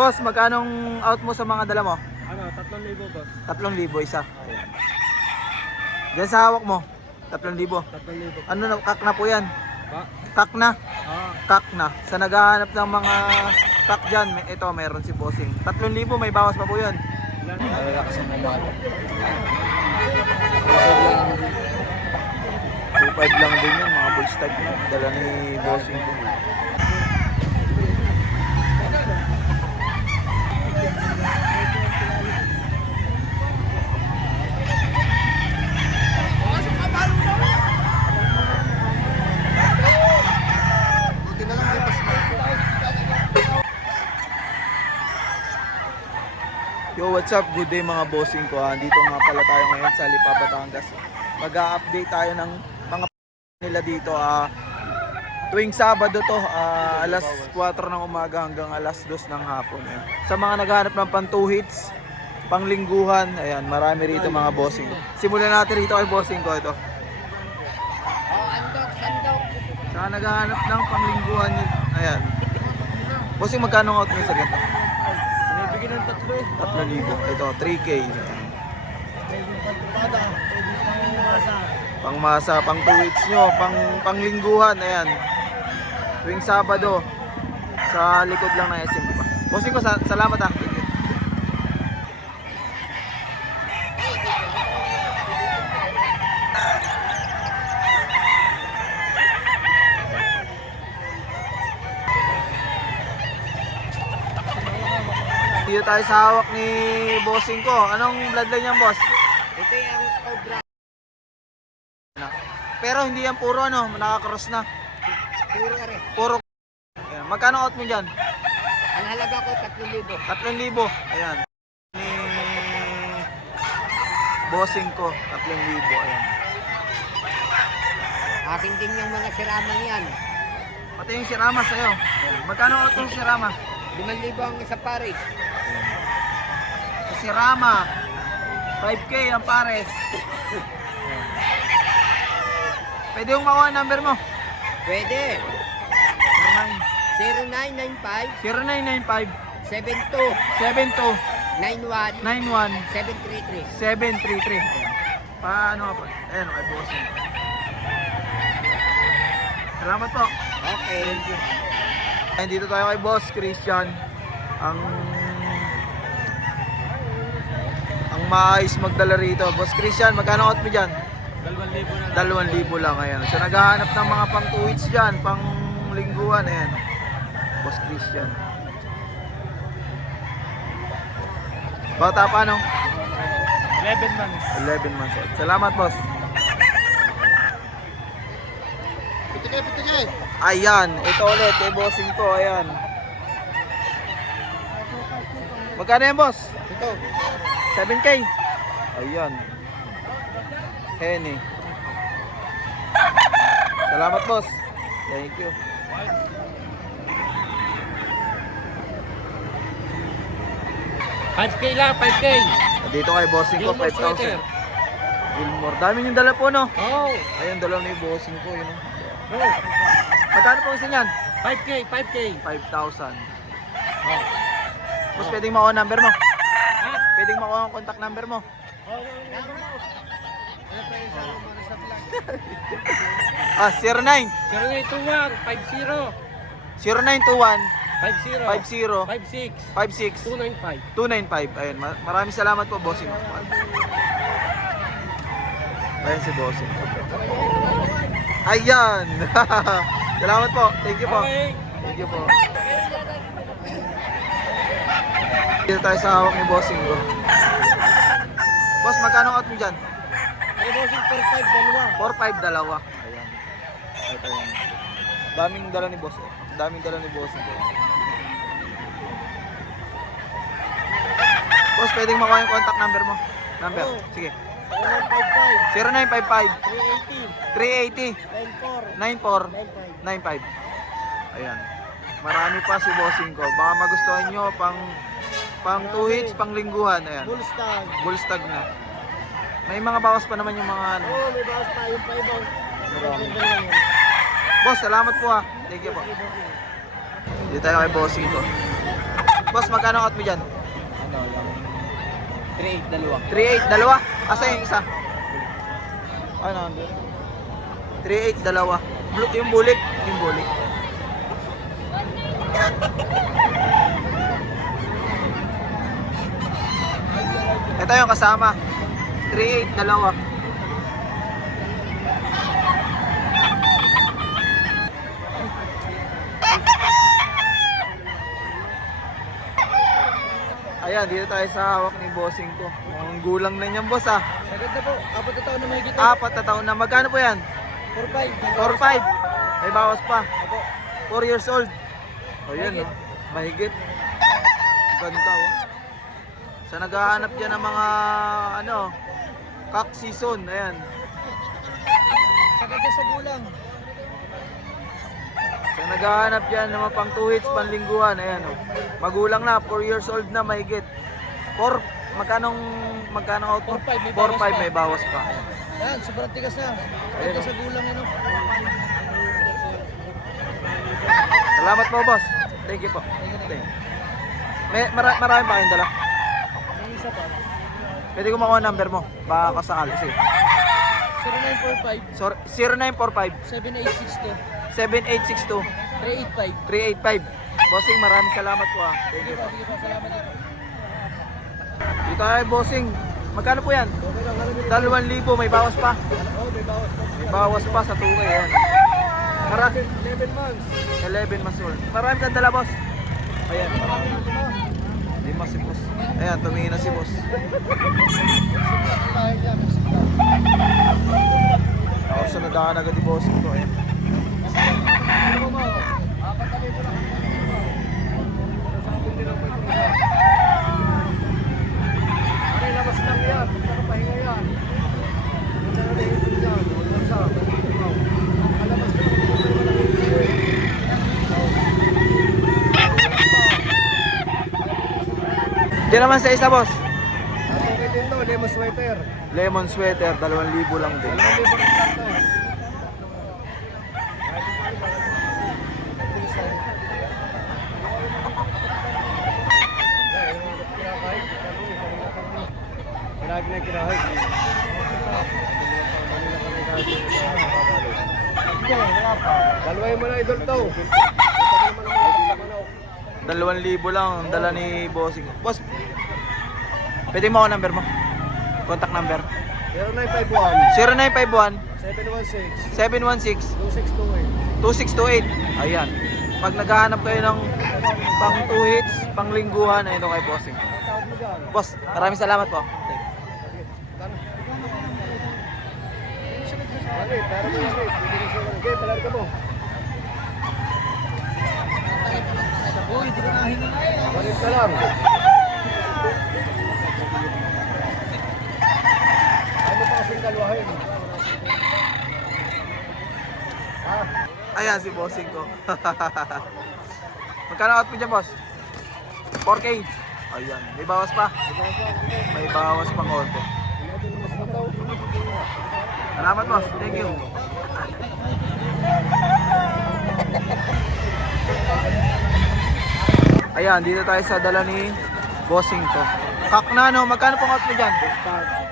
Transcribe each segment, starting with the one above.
Boss, magkanong out mo sa mga dala mo? Ano, 3,000 boss. 3,000 isa. Ayan. Diyan sa hawak mo, 3,000. 3,000. Ano na, kak na po yan? Ba? Kak na? Ah, Kak na. Sa naghahanap ng mga kak dyan, ito meron si Bossing. 3,000, may bawas pa po yan. ilan? Malalakas ang mamalo. 2.5 lang din yan, mga bull stag. Dala ni Bossing po. Yo, what's up? Good day mga bossing ko. Dito nga pala tayo ngayon sa Lipa, Batangas. Mag-a-update tayo ng mga nila dito. Tuwing Sabado to, alas 4 ng umaga hanggang alas 2 ng hapon. Ayan. Sa mga naghahanap ng pantuhits, panglingguhan, ayan, marami rito mga bossing. Simulan natin rito kay bossing ko ito. Sa naghahanap ng panglingguhan, ayan. Bossing, magkano ang out mo sa ganito? Binibigyan ng 3. 3,000. Ito, 3K. Pagpapada, pangmasa. Pangmasa, pang 2 weeks nyo, panglingguhan, ayan. Tuwing Sabado, sa likod lang ng SM pa. Bossing ko, salamat ha. Thank you. Dito tayo sa hawak ni bossing ko. Anong bloodline yan, boss? Ito yung cobra. Pero hindi yan puro ano, nakakross na. Puro are. Puro. Ayan. Magkano out mo dyan? Ang halaga ko 3,000. 3,000. Ayan. Ni bossing ko, 3,000. Ayan. Akin din yung mga siramang yan. Pati yung sirama sa'yo. Ayan. Magkano out mo sa sirama? 5,000 ang isa pares. Sa sirama, 5K ang pares. Pwede yung makuha ang number mo. Pwede. 0995 0995 72 72 91 91 733. 733. Paano ka po? Ayan, kay bossing. Salamat po. Okay. Ayan, dito tayo kay Boss Christian. Ang maayos magdala rito. Boss Christian, magkano out mo dyan? 2,000 na 2,000 lang. Ayan. So naghahanap ng mga pang 2 weeks dyan, pang lingguhan. Ayan. Boss Christian. Bata pa no? 11 months. 11 months old. Salamat, boss. Pitigay. Ayan, ito ulit, bossing ko, ayan. Magkano yan, boss? Ito. 7K. Ayan. Henny. Salamat, boss. Thank you. $5K lang, 5K. Dito kay bossing ko, 5,000. Gilmore. Dami yung dala po, no? Oh. Ayun, dala ni bossing ko, yun. Oh. Magkano po isa niyan? 5K. 5,000. Oh. Boss, pwedeng makuha ang number mo? Ha? Pwedeng makuha ang contact number mo? Oh. Ano pa yung sa mga sa vlog? 09 0921 50 0921 50 50 56 56 295. 295. Ayun, maraming salamat po, bossing. Ayun si bossing. Ayan. Salamat po. Thank you po. Okay. Thank you po. Dito tayo sa hawak ni bossing ko. Boss, magkano out mo dyan? Ano ba yung 45 dalawa? 4-5 dalawa. Ayan. Ito yan. Daming dala ni boss. Daming dala ni bossing ko. Boss, pwedeng makuha yung contact number mo. Number. Oo. Sige. 0955 0955 380 380 94 94 95. Ayan. Marami pa si bossing ko. Baka magustuhan nyo pang 2 hits, pang lingguhan. Ayan. Bullstag. Bullstag na. May mga bawas pa naman yung mga ano. Oo, may bawas tayo pa ibang. Marami. Boss, salamat po ha. Thank you po. Dito tayo kay bossing ko. Boss, magkano out mo dyan? Ano, yung 3.8 dalawa. 3.8, dalawa? Asa yung isa? Ano? 3.8, dalawa. Yung bulik? Yung bulik. Ito yung kasama. 3.8, dalawa. Ayan, dito tayo sa hawak ni bossing ko. Ang gulang na niyan, boss ah. Sagad na po, 4 na taon na may gito. 4 na taon na. Magkano po yan? 4.5. 4.5. May bawas pa. Ako. 4 years old. O yan, Mahigit. oh. Mahigit. Ganda oh. Sa naghahanap dyan ng mga ano, cock season. Ayan. Sagad na sa gulang. Sa naghahanap dyan ng mga pang 2 hits, panlingguhan. Ayan oh. Magulang na, 4 years old na, mahigit. Magkano out mo? 4.5, may bawas 4.5, pa. may bawas pa. Yan, sobrang tigas na. Sagad Ayun, na oh. sa gulang ano. Salamat po, boss. Thank you po. Thank you. Marami pa kayong dala. May isa pa. Pwede ko makuha number mo. Baka kasakali. Sige. 0945 So, 0945 7862 7862 385. 385. Bossing, maraming salamat po ah. Thank Sige you. pa, sige pa. Salamat dito. Dito tayo, bossing. Magkano po yan? Okay lang, alam mo. 2,000, may bawas pa. Oh, may bawas pa. May bawas pa sa tukay yan. 11 months. 11 months old. Marami kang dala, boss. Ayan. Lima si boss. Ayan, tumingin na si boss. Ako sa nadaan agad di bossing to. Ayan. Labas lang yan. Nakapahinga yan. Diyan naman sa isa, boss. Okay din to, lemon sweater. Lemon sweater, 2,000 lang din. 2,000 lang to. Lagi na kinahay. Dalaway mo na idol to. 2,000 lang ang dala ni bossing. Boss, pwede mo ako number mo? Contact number? 0951 0951 716 716 2628. 2628. Ayan. Pag naghahanap kayo ng pang 2 hits, pang lingguhan, ayun kay bossing. Tawag mo dyan. Boss, maraming salamat po. Ano eh, pero mo yun eh. Okay, palari ka mo. Uy, hindi ka nahinga na eh. Balik ka lang. Ano pa kasing kalwahin? Ayan si bossing ko. Magkano out mo dyan, boss? 4K. Ayan, may bawas pa. May bawas pa konti. Salamat, boss. Thank you. Ayan, dito tayo sa dala ni bossing to. Kaknano, magkano pang out mo dyan?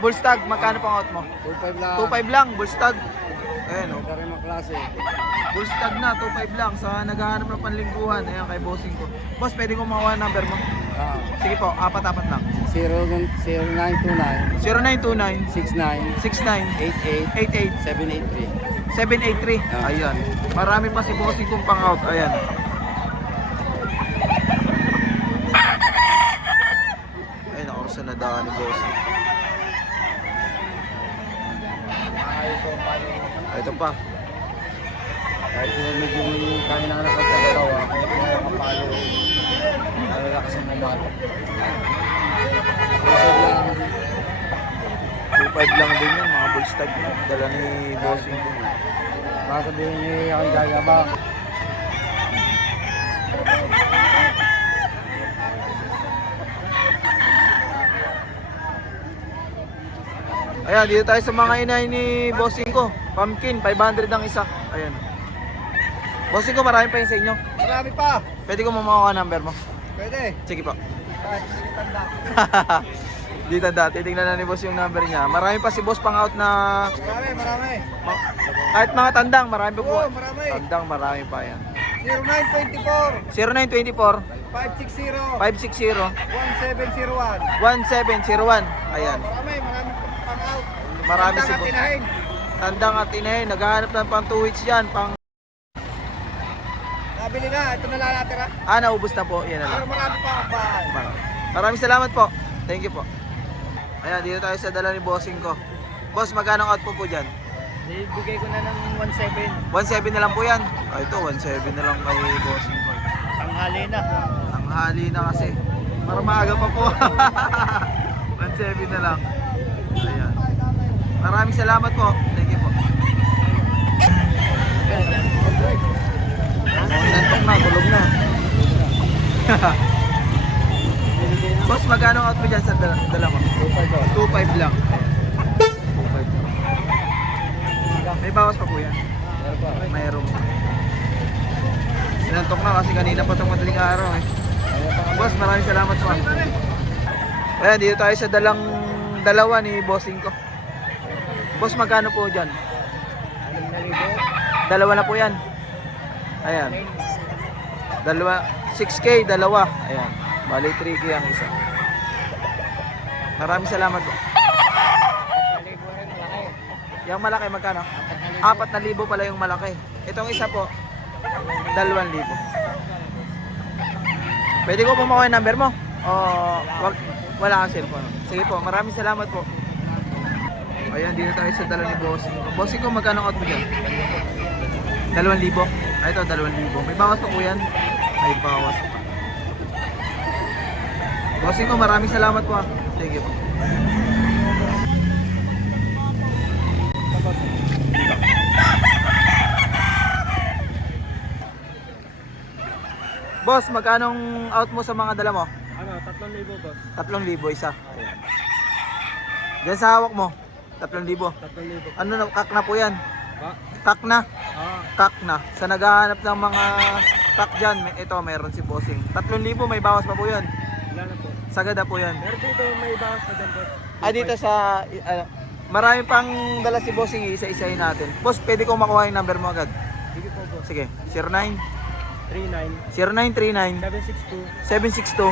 Bullstag, magkano pang out mo? 2.5 lang. 2.5 lang, bullstag. Ayan o. Dari mga klase. Bullstag na, 2.5 lang. Sa naghahanap ng panlingguhan. Ayan, kay bossing ko. Boss, pwede ko makuha ang number mo? Sige po, apat-apat lang. 0929 0929 69 69 88 88 783. 783. Ayan. Marami pa si bossing kong pang out. Ayan. Ayun, ako sa nadaan ni bossing. Ito pa. Kahit medyo kaya na nakapagkakatawa, kaya kung nakapalo, nalalakas ang mamalo. 2.5 lang din yun, mga bullstag na. Dala ni bossing ko. Baka sabihin niya ang gaya ba? Ayan, dito tayo sa mga inay ni bossing ko. Pumpkin, 500 ang isa. Ayan. Bossing ko, marami pa yun sa inyo. Marami pa! Pwede ko mamakuha number mo. Pwede. Sige po. Tanda. Di tanda, titignan na ni boss yung number niya. Marami pa si boss pang out na Marami. kahit mga tandang, marami pa po. Oo, marami. Tandang, marami pa yan. 0924 0924 560 560 1701. 1701. Ayan. Marami pang out. Marami si Tandang at boss. inahin. Tandang at inahin, naghahanap ng pang 2 weeks yan. Pang, Nabili na, ito na lang natira. naubos na po. Yan na Pero lang. marami pa ang bahay. Maraming salamat po. Thank you po. Ayan, dito tayo sa dala ni bossing ko. Boss, magkano out po dyan? Bigay ko na ng 17. 1.7 na lang po yan. Ito, 1.7 na lang kay bossing ko. Tanghali na. Ang hali na kasi. Para maaga pa po. 1.7 na lang. Ayan. Maraming salamat po. Thank you po. Nantok na, tulog na. Boss, magkano out mo dyan sa dala mo? 2.5 lang. 2.5. May bawas pa po yan. Mayroon. Nantok na kasi kanina pa itong madaling araw eh. Boss, maraming salamat po. Ayan, dito tayo sa dalawa ni bossing ko. Boss, magkano po dyan? Dalawa na po yan. Ayan. 6K, dalawa. Ayan. Bali 3K ang isa. Maraming salamat po. Yung malaki magkano? 4,000 pala yung malaki. Itong isa po 2,000. Pwede ko po makuha yung number mo? O wala kang cellphone? Sige po, maraming salamat po. Ayan, dito tayo sa dala ni bossing. Bossing ko, magkano out mo dyan? 2,000? Ay, ito 2,000. May bawas pa po yan? May bawas pa. Bossing ko, maraming salamat po. Thank you po. Boss, magkanong out mo sa mga dala mo? 3,000 boss. 3,000 isa. Ayan. Diyan sa hawak mo, 3,000. 3,000. Ano na, kak na po yan? Ba? Kak na? Ah, Kak na. Sa naghahanap ng mga kak dyan, ito meron si bossing. 3,000, may bawas pa po yun. wala na po. Sagada po yan. Pero dito may bawas pa dyan boss. Dito sa, marami pang dala si bossing, isa-isahin natin. Boss, pwede ko makuha yung number mo agad. Sige po boss. Sige, 09 39 0939 762 762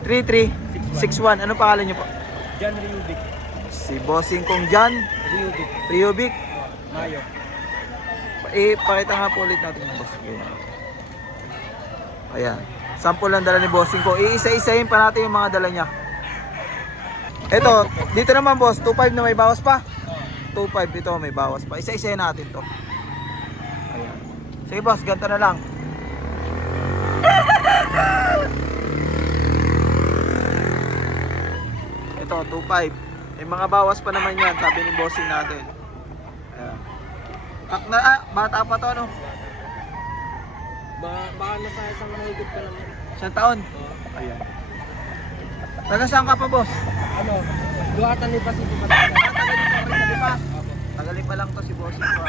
3361. 3361. Ano pangalan niyo po? Jan Ryubic. Si bossing kong Jan Ryubic. Riobic. Mayo. Ipakita nga po ulit natin yung boss. Ayan. Sample lang dala ni bossing ko. Iisa-isahin pa natin yung mga dala niya. Ito, dito naman boss, 2.5 na may bawas pa. 2.5 ito may bawas pa. Isa-isahin natin to. Ayan. Sige boss, ganito na lang. Ito, 2.5. May mga bawas pa naman yan, sabi ni bossing natin. Ayan. Bata pa to, ano? Baka nasa isang mahigit pa lang yan. Isang taon? Ayan. Taga saan ka pa, boss? Ano? Duhatan ni Pasiti pa. Tagali pa lang to si bossing ko.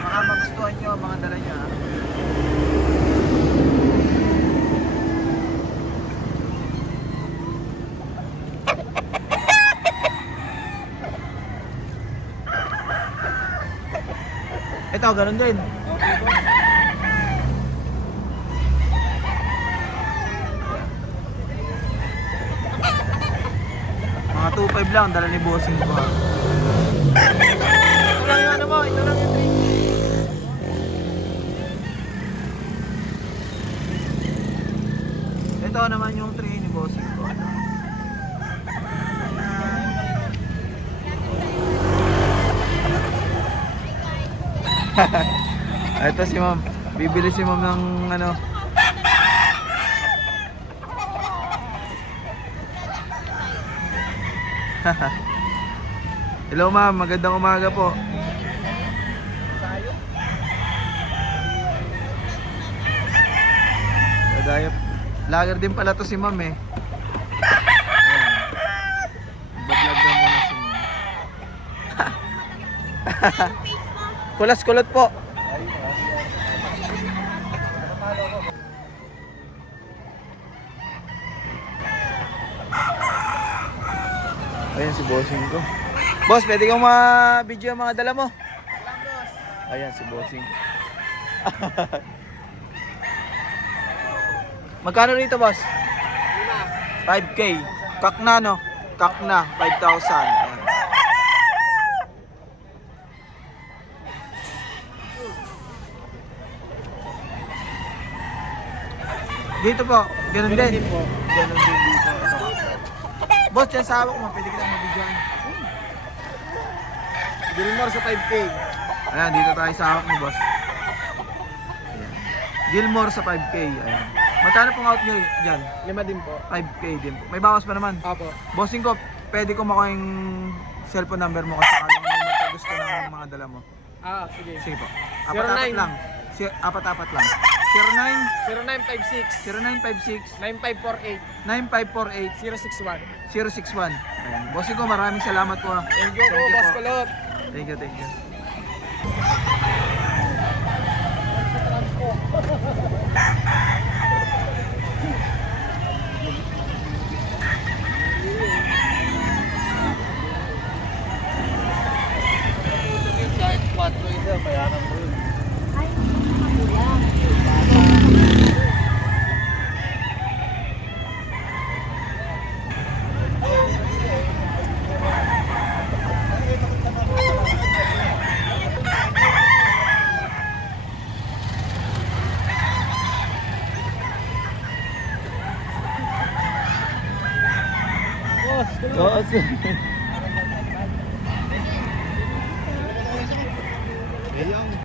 Baka magustuhan nyo ang mga dala niya. Ito, ganun din. Mga 2.5 lang, dala ni bossing ko. Ito lang yung ano mo, ito lang yung 3. Ito naman yung 3 ni bossing ko. Ito si ma'am. Bibili si ma'am ng ano. Hello ma'am, magandang umaga po. Kadayap. Lager din pala to si ma'am eh. Bablog na muna si ma'am. Kulas-kulot po. Ayan si bossing ko. Boss, pwede kang ma-video ang mga dala mo? Ayan si bossing. Magkano rito, boss? 5K. Kak na, no? Kak na, 5,000. Ayan. Dito po, ganun din. po. Ganun din dito. Ito. Boss, yan sa hawak mo, pwede kita mabidyoan. Gilmore sa 5K. Ayan, dito tayo sa hawak ni boss. Ayan. Gilmore sa 5K. Ayan. Magkano pong out nyo dyan? 5 din po. 5K din po. May bawas pa naman. Apo. Bossing ko, pwede ko makuha yung cellphone number mo kasi sakaling may gusto ng mga dala mo. Sige. Sige po. 09. Apat-apat lang. Apat-apat lang. 0956 0956 9548 9548 061. 061. Ayan. Bossing ko, maraming salamat po. Thank you po, Boss Kulot. Thank you, thank you. Kahit 4 isa, bayaran mo yun. Boss.